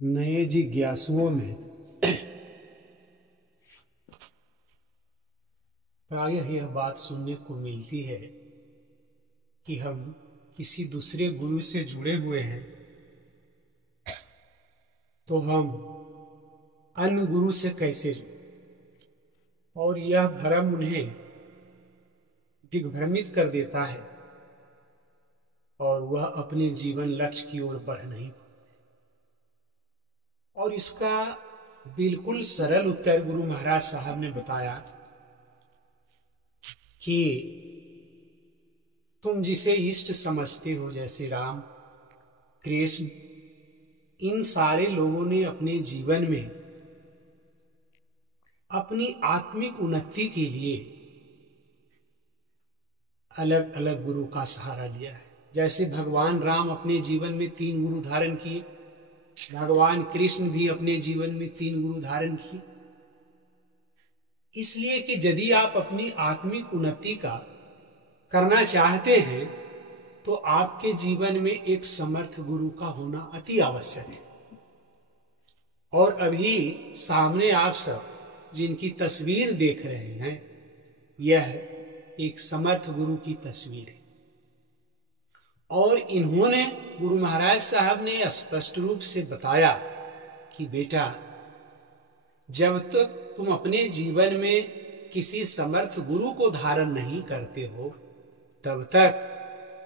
नए जिज्ञासुओं में प्रायः यह बात सुनने को मिलती है कि हम किसी दूसरे गुरु से जुड़े हुए हैं तो हम अन्य गुरु से कैसे जुड़ें, और यह भ्रम उन्हें दिग्भ्रमित कर देता है और वह अपने जीवन लक्ष्य की ओर बढ़ नहीं पाते। और इसका बिल्कुल सरल उत्तर गुरु महाराज साहब ने बताया कि तुम जिसे इष्ट समझते हो, जैसे राम, कृष्ण, इन सारे लोगों ने अपने जीवन में अपनी आत्मिक उन्नति के लिए अलग अलग गुरु का सहारा लिया है। जैसे भगवान राम अपने जीवन में 3 गुरु धारण किए, भगवान कृष्ण भी अपने जीवन में 3 गुरु धारण किए। इसलिए कि यदि आप अपनी आत्मिक उन्नति का करना चाहते हैं तो आपके जीवन में एक समर्थ गुरु का होना अति आवश्यक है। और अभी सामने आप सब जिनकी तस्वीर देख रहे हैं, यह एक समर्थ गुरु की तस्वीर है। और इन्होंने, गुरु महाराज साहब ने स्पष्ट रूप से बताया कि बेटा, जब तक तुम अपने जीवन में किसी समर्थ गुरु को धारण नहीं करते हो, तब तक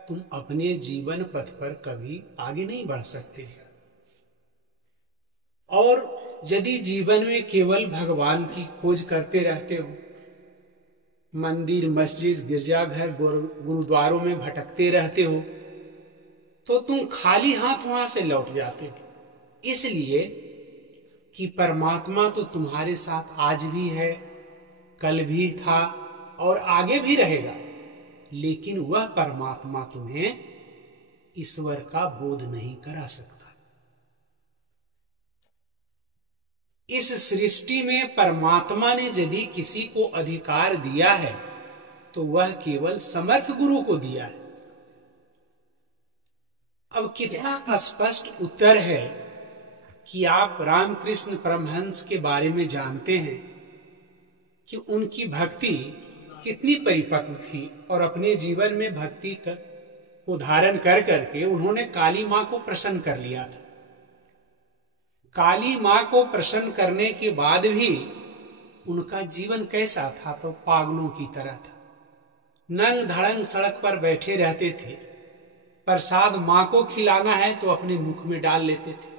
तुम अपने जीवन पथ पर कभी आगे नहीं बढ़ सकते। और यदि जीवन में केवल भगवान की खोज करते रहते हो, मंदिर, मस्जिद, गिरजाघर, गुरुद्वारों में भटकते रहते हो, तो तुम खाली हाथ वहां से लौट जाते हो। इसलिए कि परमात्मा तो तुम्हारे साथ आज भी है, कल भी था और आगे भी रहेगा, लेकिन वह परमात्मा तुम्हें ईश्वर का बोध नहीं करा सकता। इस सृष्टि में परमात्मा ने यदि किसी को अधिकार दिया है तो वह केवल समर्थ गुरु को दिया है। अब कितना स्पष्ट उत्तर है कि आप रामकृष्ण परमहंस के बारे में जानते हैं कि उनकी भक्ति कितनी परिपक्व थी, और अपने जीवन में भक्ति को धारण कर करके उन्होंने काली मां को प्रसन्न कर लिया था। काली मां को प्रसन्न करने के बाद भी उनका जीवन कैसा था? तो पागलों की तरह था। नंग धड़ंग सड़क पर बैठे रहते थे। प्रसाद मां को खिलाना है तो अपने मुख में डाल लेते थे।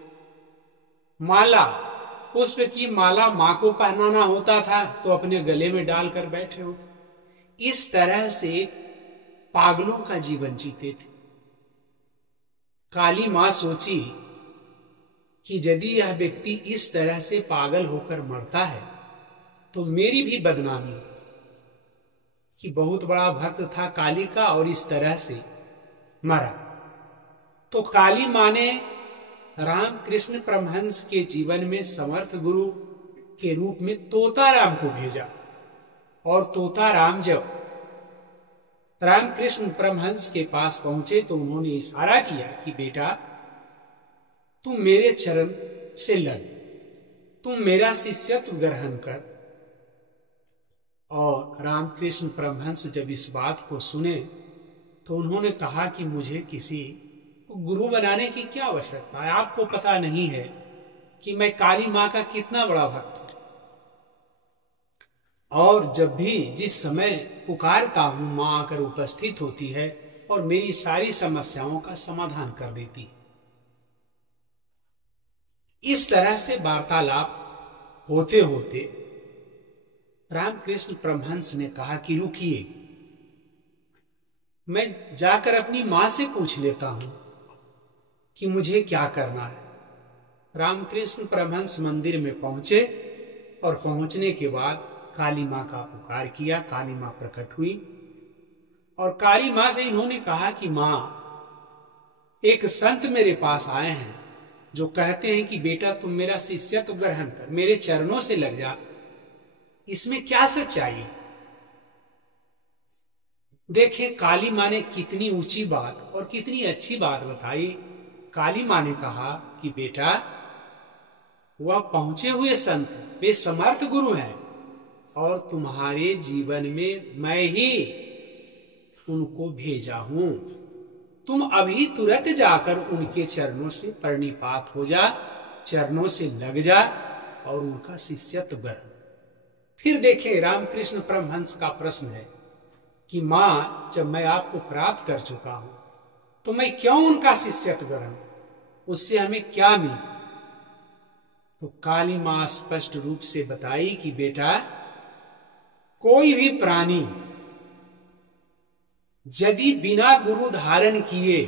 माला, पुष्प की माला मां को पहनाना होता था तो अपने गले में डालकर बैठे होते। इस तरह से पागलों का जीवन जीते थे। काली मां सोची कि यदि यह व्यक्ति इस तरह से पागल होकर मरता है तो मेरी भी बदनामी, कि बहुत बड़ा भक्त था काली का और इस तरह से मरा। तो काली मां ने रामकृष्ण परमहंस के जीवन में समर्थ गुरु के रूप में तोताराम को भेजा। और तोताराम जब रामकृष्ण परमहंस के पास पहुंचे तो उन्होंने इशारा किया कि बेटा, तुम मेरे चरण से लग, तुम मेरा शिष्यत्व ग्रहण कर। और रामकृष्ण परमहंस जब इस बात को सुने तो उन्होंने कहा कि मुझे किसी को गुरु बनाने की क्या आवश्यकता है? आपको पता नहीं है कि मैं काली मां का कितना बड़ा भक्त हूं, और जब भी जिस समय पुकारता हूं मां आकर उपस्थित होती है और मेरी सारी समस्याओं का समाधान कर देती है। इस तरह से वार्तालाप होते होते रामकृष्ण परमहंस ने कहा कि रुकिए, मैं जाकर अपनी मां से पूछ लेता हूं कि मुझे क्या करना है। रामकृष्ण परमहंस मंदिर में पहुंचे और पहुंचने के बाद काली मां का पुकार किया। काली मां प्रकट हुई और काली मां से इन्होंने कहा कि मां, एक संत मेरे पास आए हैं जो कहते हैं कि बेटा, तुम मेरा शिष्यत्व ग्रहण कर, मेरे चरणों से लग जा। इसमें क्या सच्चाई है? देखें काली मां ने कितनी ऊंची बात और कितनी अच्छी बात बताई। काली मां ने कहा कि बेटा, वह पहुंचे हुए संत, वे समर्थ गुरु हैं और तुम्हारे जीवन में मैं ही उनको भेजा हूं। तुम अभी तुरंत जाकर उनके चरणों से प्रणिपात हो जा, चरणों से लग जा और उनका शिष्यत्व ग्रहण। फिर देखें, रामकृष्ण परमहंस का प्रश्न है कि मां, जब मैं आपको प्राप्त कर चुका हूं तो मैं क्यों उनका शिष्यत्व ग्रहण, उससे हमें क्या मिले? तो काली मां स्पष्ट रूप से बताई कि बेटा, कोई भी प्राणी यदि बिना गुरु धारण किए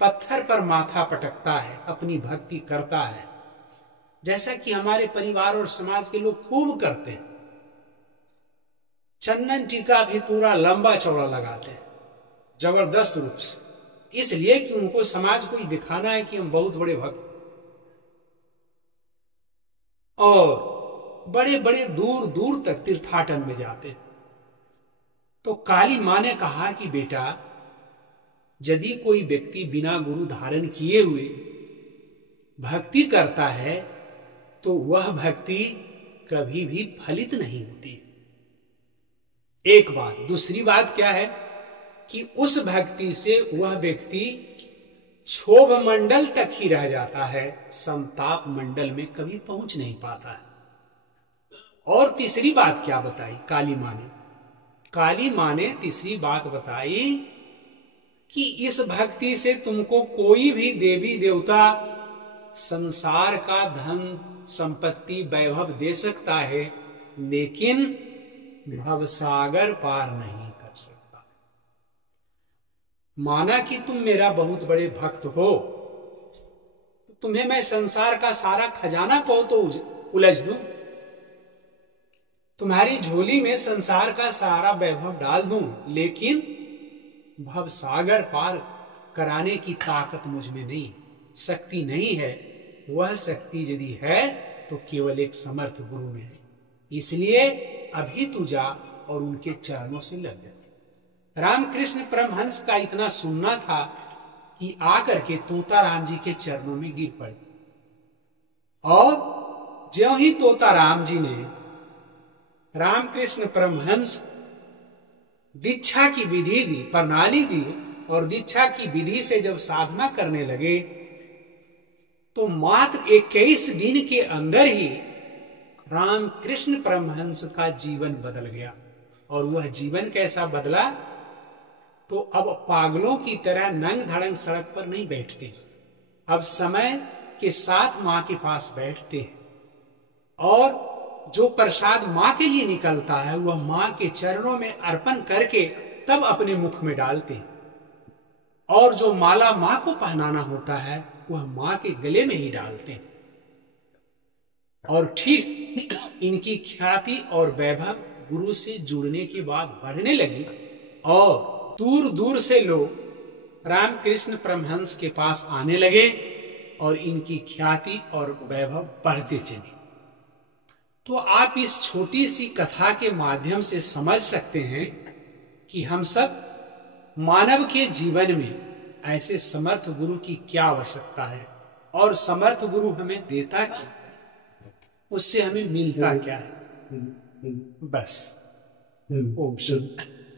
पत्थर पर माथा पटकता है, अपनी भक्ति करता है, जैसा कि हमारे परिवार और समाज के लोग खूब करते हैं, चंदन टीका भी पूरा लंबा चौड़ा लगाते हैं जबरदस्त रूप से, इसलिए कि उनको समाज को ही दिखाना है कि हम बहुत बड़े भक्त, और बड़े बड़े दूर दूर तक तीर्थाटन में जाते हैं। तो काली मां ने कहा कि बेटा, यदि कोई व्यक्ति बिना गुरु धारण किए हुए भक्ति करता है तो वह भक्ति कभी भी फलित नहीं होती। एक बात। दूसरी बात क्या है कि उस भक्ति से वह व्यक्ति क्षोभ मंडल तक ही रह जाता है, संताप मंडल में कभी पहुंच नहीं पाता है। और तीसरी बात क्या बताई काली मां ने? काली मां ने तीसरी बात बताई कि इस भक्ति से तुमको कोई भी देवी देवता संसार का धन संपत्ति वैभव दे सकता है, लेकिन भवसागर पार नहीं कर सकता। माना कि तुम मेरा बहुत बड़े भक्त हो, तुम्हें मैं संसार का सारा खजाना कहो तो उलझ दूं, तुम्हारी झोली में संसार का सारा वैभव डाल दूं, लेकिन भवसागर पार कराने की ताकत मुझ में नहीं, शक्ति नहीं है। वह शक्ति यदि है तो केवल एक समर्थ गुरु में है। इसलिए अभी तू जा और उनके चरणों से लग जा। रामकृष्ण परमहंस का इतना सुनना था कि आकर के तोताराम जी के चरणों में गिर पड़े, और ज्यों ही तोताराम जी ने रामकृष्ण परमहंस दीक्षा की विधि दी, प्रणाली दी, और दीक्षा की विधि से जब साधना करने लगे तो मात्र 21 दिन के अंदर ही रामकृष्ण परमहंस का जीवन बदल गया। और वह जीवन कैसा बदला? तो अब पागलों की तरह नंग धड़ंग सड़क पर नहीं बैठते, अब समय के साथ मां के पास बैठते हैं, और जो प्रसाद मां के लिए निकलता है वह मां के चरणों में अर्पण करके तब अपने मुख में डालते हैं, और जो माला मां को पहनाना होता है वह मां के गले में ही डालते हैं। और ठीक इनकी ख्याति और वैभव गुरु से जुड़ने के बाद बढ़ने लगी, और दूर दूर से लोग रामकृष्ण परमहंस के पास आने लगे, और इनकी ख्याति और वैभव बढ़ते चले। तो आप इस छोटी सी कथा के माध्यम से समझ सकते हैं कि हम सब मानव के जीवन में ऐसे समर्थ गुरु की क्या आवश्यकता है, और समर्थ गुरु हमें देता क्या, उससे हमें मिलता क्या है। बस ओम शांति।